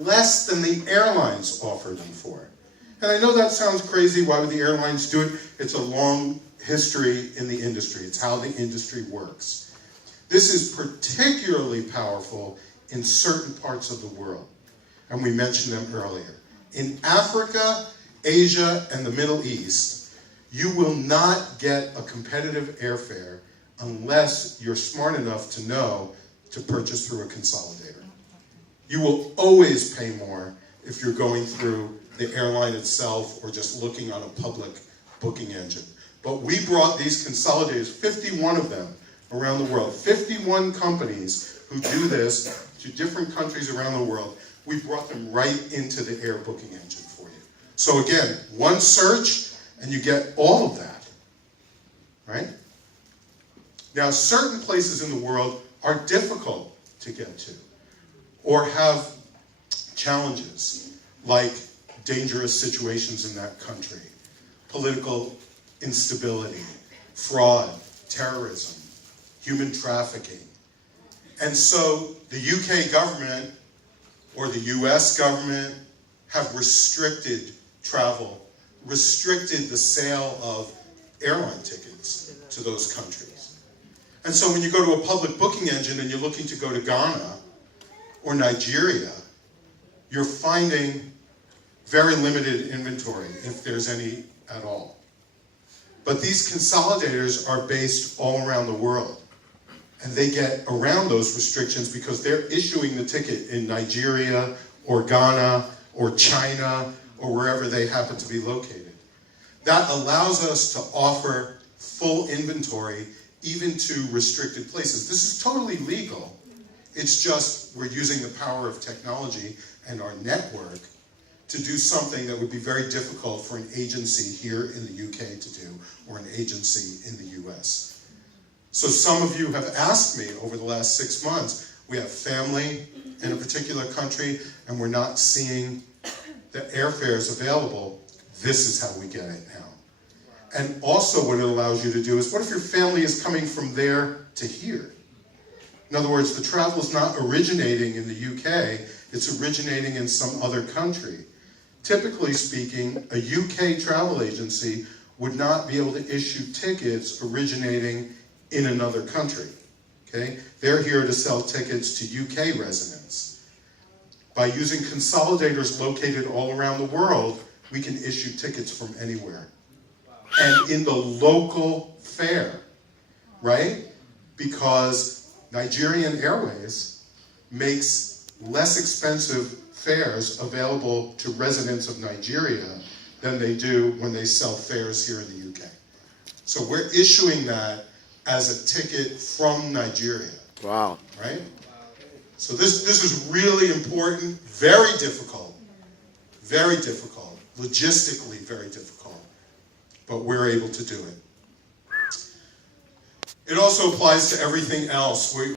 less than the airlines offer them for. And I know that sounds crazy. Why would the airlines do it? It's a long history in the industry. It's how the industry works. This is particularly powerful in certain parts of the world. And we mentioned them earlier. In Africa, Asia, and the Middle East, you will not get a competitive airfare unless you're smart enough to know to purchase through a consolidator. You will always pay more if you're going through the airline itself or just looking on a public booking engine. But we brought these consolidators, 51 of them around the world, 51 companies who do this to different countries around the world. We brought them right into the air booking engine for you. So again, one search and you get all of that, right? Now, certain places in the world are difficult to get to or have challenges like dangerous situations in that country, political instability, fraud, terrorism, human trafficking. And so the UK government or the US government have restricted travel, restricted the sale of airline tickets to those countries. And so when you go to a public booking engine and you're looking to go to Ghana or Nigeria, you're finding very limited inventory, if there's any at all. But these consolidators are based all around the world. And they get around those restrictions because they're issuing the ticket in Nigeria or Ghana or China or wherever they happen to be located. That allows us to offer full inventory even to restricted places. This is totally legal. It's just we're using the power of technology and our network to do something that would be very difficult for an agency here in the UK to do or an agency in the US. So some of you have asked me over the last 6 months, we have family in a particular country and we're not seeing the airfares available. This is how we get it now. And also what it allows you to do is, what if your family is coming from there to here? In other words, the travel is not originating in the UK, it's originating in some other country. Typically speaking, a UK travel agency would not be able to issue tickets originating in another country. Okay? They're here to sell tickets to UK residents. By using consolidators located all around the world, we can issue tickets from anywhere. And in the local fare, right? Because Nigerian Airways makes less expensive fares available to residents of Nigeria than they do when they sell fares here in the UK. So we're issuing that as a ticket from Nigeria. Wow. Right? So this is really important, very difficult, logistically very difficult, but we're able to do it. It also applies to everything else.